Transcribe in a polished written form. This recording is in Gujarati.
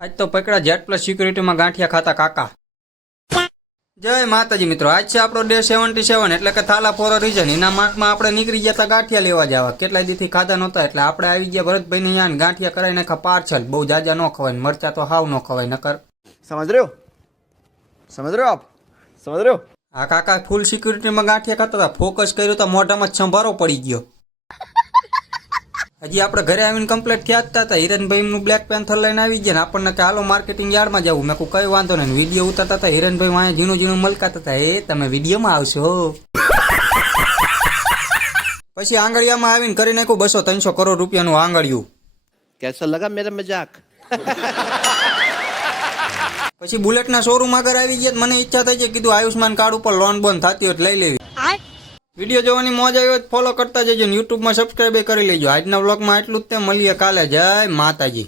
આજ તો પકડા જેટ પ્લસ સિક્યુરિટીમાં ગાંઠિયા ખાતા કાકા. જય માતાજી મિત્રો, આજ છે આપણો ડે 77 એટલે કે થાલા ફોર અ રીઝન. એના માર્કમાં આપણે નીકળી ગયા હતા ગાંઠિયા લેવા જવા. કેટલાય દીથી ખાધા નહોતા એટલે આપણે આવી ગયા ભરતભાઈને અહીંયા ગાંઠિયા કરાવી નાખા પાર્સલ. બહુ જાજા ન ખવાય, મરચા તો હાવ ન ખવાય નકર. समझ रहे हो आप समझ रहे हो. આ કાકા ફૂલ સિક્યુરિટીમાં ગાંઠિયા ખાતા હતા. ફોકસ કર્યું તો મોઢામાં સંભારો પડી ગયો. હજી આપણે ઘરે આવીને કમ્પ્લીટ થયા જ હતા. હિરણભાઈનું બ્લેક પેન્થર લઈને આવી ગયા ને આપણને કે હાલો માર્કેટિંગ યાર્ડમાં જવું. મેં કોઈ વાંધો નહીં. વિડીયો ઉતારતા હતા હિરણભાઈ વાંહે ઝીણું ઝીણું મલકાતા હતા. એ તમે વિડીયોમાં આવશો. પછી આંગળીયામાં આવીને કરી નાખ્યું 200-300 કરોડ રૂપિયાનું આંગળિયું. कैसा लगा मेरा मजाक. પછી બુલેટના શોરૂમ આગળ આવી ગયા. મને ઈચ્છા થઈ છે, કીધું આયુષ્માન કાર્ડ ઉપર લોન બોન થતી હોય લઈ લેવી. વિડીયો જોવાની મોજ આવી હોય ફોલો કરતા જજો. યુટ્યુબમાં સબસ્ક્રાઈબ કરી લેજો. આજના વ્લોગમાં એટલું જ તે. મળીએ કાલે. જય માતાજી.